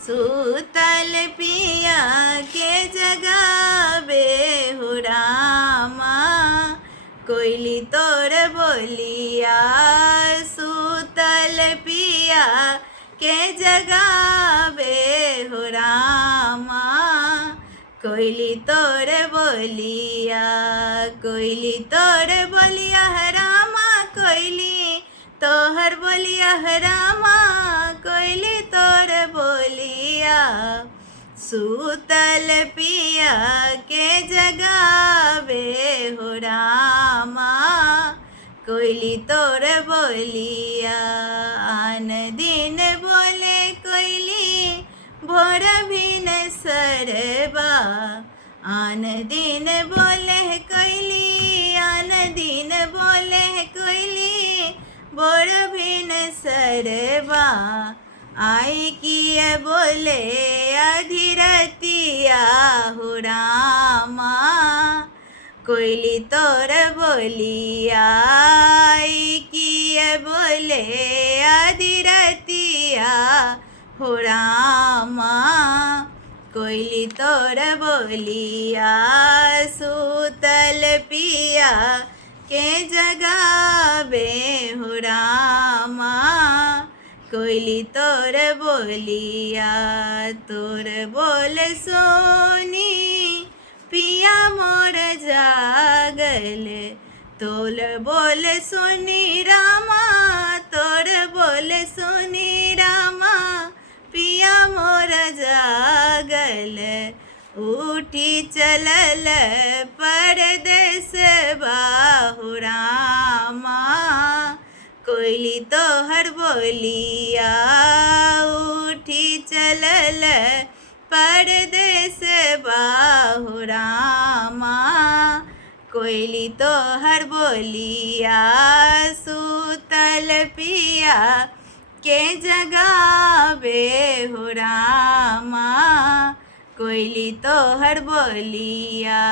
सूतल पिया के जगावे हो रामा, कोयली तोर बोलिया। सूतल पिया के जगावे हो रामा, कोयली तोर बोलिया। कोयली तोर बोलिया है रामा, कोयली तोहर बोलिया है रामा, कोयली तोर बोलिया। सूतल पिया के जगावे हो रामा, कोयली तोर बोलिया। आन दिन बोले कोयली भोर भिन सरबा, आन दिन बोले कोयली, आन दिन बोले कोयली भोर भिन सरबा। आई किए बोले अधिरतिया हो रामा, कोयली तोर बोलिया। आई किए बोले अधिरतिया हो रामा, कोयली तोर बोलिया। सूतल पिया के जगावे हो रामा, कोयली तोर बोलिया। तोर बोल सोनी पिया मोर जागल, तोर बोल सुनी रामा, तोर बोल सुनी रामा, पिया मोर जागल। उठी चलल परदेस बाहु रामा, कोयली तोहर बोलिया। उठी चलल परदेस बाहु रामा, कोयली तोहर बोलिया। सूतल पिया के जगावे हो रामा, कोयली तोहर बोलिया।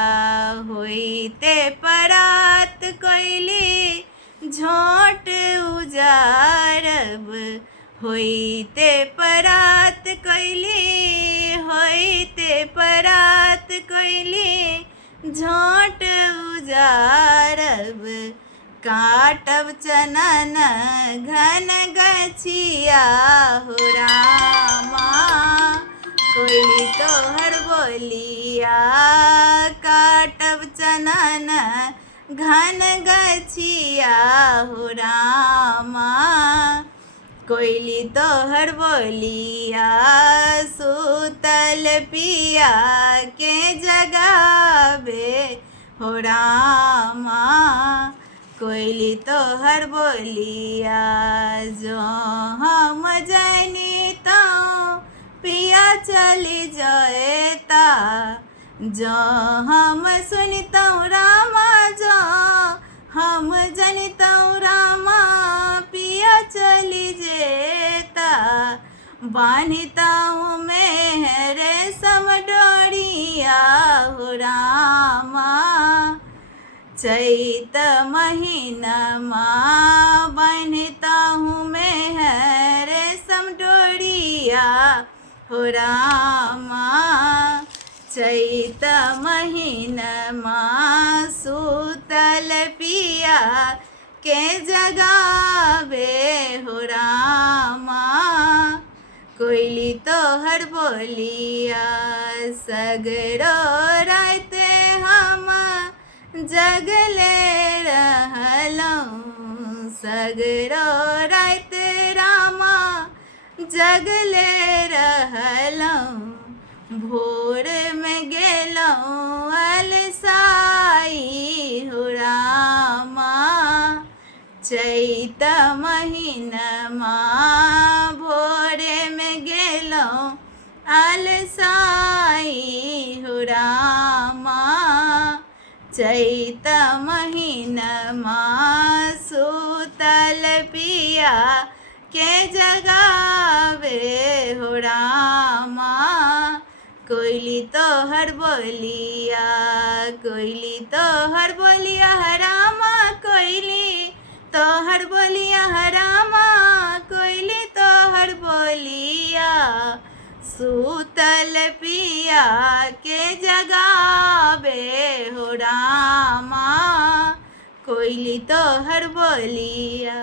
होइते परात कोयली झोंट उजारब, होइते परात कोयली, होइते परात कोयली झोंट उजारब। काटब चनन घन गछिया हो रामा, कोयली तोहर बोलिया। काटब चनन घन गछिया हो रामा, कोयली तोहर बोलिया। सूतल पिया के जगावे हो रामा, कोयली तोहर बोलिया। जो हम जानी तो पिया चली जाएता, जो हम सुनता रामा, जो हम जनता रामा, पिया चली जेता। बांधता हूँ मैं रेशम डोरिया हो रामा, चैत महीनमा बांधता हूँ मैं रेशम डोरिया हो रामा, चैत महीनमा। सूतल पिया के जगावे हो रामा, कोयली तोहर बोलिया। सगरो राते हम जगले रहलौं, सगरो राते रामा जगले रहलौं। भोर में गेलौं अलसाई हो रामा, चैत महीनमा भोरे में गेलौं अलसाई हो रामा, चैत महीनमा। सूतल पिया के जगावे हो रामा, कोयली तोहर बोलिया। कोयली तोहर बोलिया रामा, कोयली तोहर बोलिया रामा, कोयली तोहर बोलिया। सूतल पिया के जगावे हो रामा कोयली तोहर बोलिया।